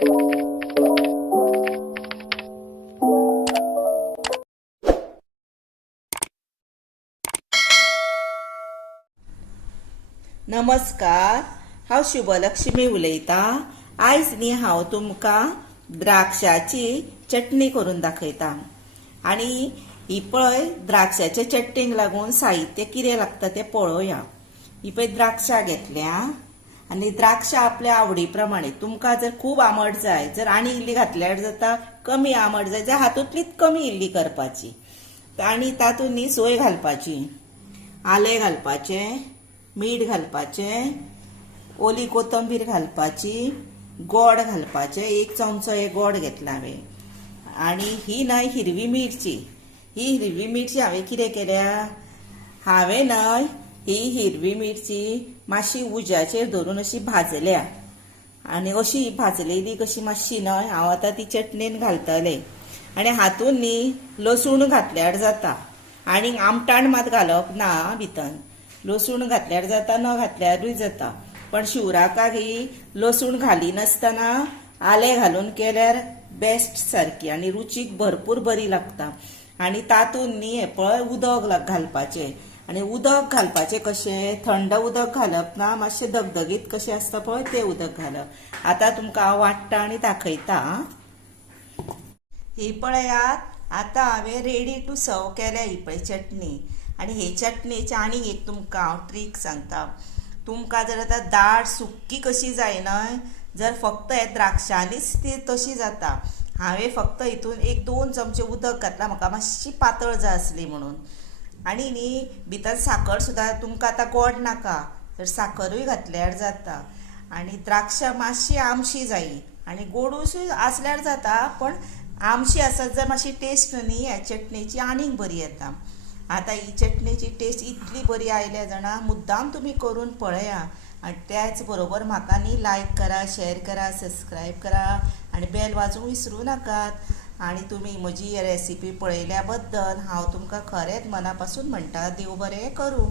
नमस्कार, हांव शुभलक्ष्मी उलयतां। आयज न्ही हांव तुमकां द्राक्षाची चटणी करून दाखयतां। आनी ही पळय द्राक्षाच्या चटणीक लागून साहित्य कितें लागता तें पळोवया। ही पळय द्राक्षां घेतल्या आनी द्राक्षां आपल्या आवडी प्रमाणे तुमकां जर खूब आंबट जाय, जर आनी इल्ली घातल्यार जाता, कमी आंबट जाय जाल्यार हातूंतलीच कमी इल्ली करपाची। आनी तातूंत न्ही सोय घालपाची, आलें घालपाचें, मीठ घालपाचें, ओली कोथंबीर घालपाची, गोड घालपाचें, 1 चमचो हे गोड घेतला हांवें। आनी ही न्हय हिरवी मिरची, ही हिरवी मिरची हांवें कितें केल्या, हांवें न्हय ही हिरवी मिरची मातशी उज्याचेर धरून अशी भाजल्या। आनी अशी भाजलेली कशी मातशी न्हय हांव आतां ती चटणीन घालतलें। आनी हातूंत न्ही लसूण घातल्यार जाता, आनी आमटाण मात घालप ना भितर। लसूण घातल्यार जाता, न घातल्यारूय जाता, पण शिवराकाक ही लसूण घालिनासतना आलें घालून केल्यार बेस्ट सारकी आनी रुचीक भरपूर बरी लागता। आनी तातूंत न्ही हें पळय उदक घालपाचें, आनी उदक घालपाचें कशें, थंड उदक घालप ना, मातशें धगधगीत कशें आसता पळय तें उदक घालप। आतां तुमकां हांव वाडटा आनी दाखयता। ही पळयात, आतां हांवें रेडी टू सर्व केल्या ही पळय चटणी। आनी हे चटणीचें आनी एक तुमकां हांव ट्रीक सांगता। तुमकां जर आतां दाट सुक्की कशी जाय न्हय, जर फक्त हे द्राक्षांनीच ती तशी जाता। हांवें फक्त हितून 1-2 चमचे उदक घातलां, म्हाका मातशी पातळ जाय आसली म्हणून। आनी न्ही भितर साखर सुद्दां, तुमकां आतां गोड नाका तर साखरूय घातल्यार जाता। आनी द्राक्षां मातशी आमशी जायी, आनी गोडूसूय आसल्यार जाता, पण आमशी आसत जाल्यार मातशी टेस्ट न्ही ह्या चटणीची आनीक बरी येता। आतां ही चटणीची टेस्ट इतली बरी आयल्या जाणा, मुद्दाम तुमी करून पळया। आनी त्याच बरोबर म्हाका न्ही लायक करा, शेअर करा, सबस्क्रायब करा आनी बेल वाजोवंक विसरूं नाकात। आनी तुमी म्हजी रेसिपी पळयल्या बद्दल हांव तुमकां खरेंच मना पासून म्हणटा, देव बरें करूं।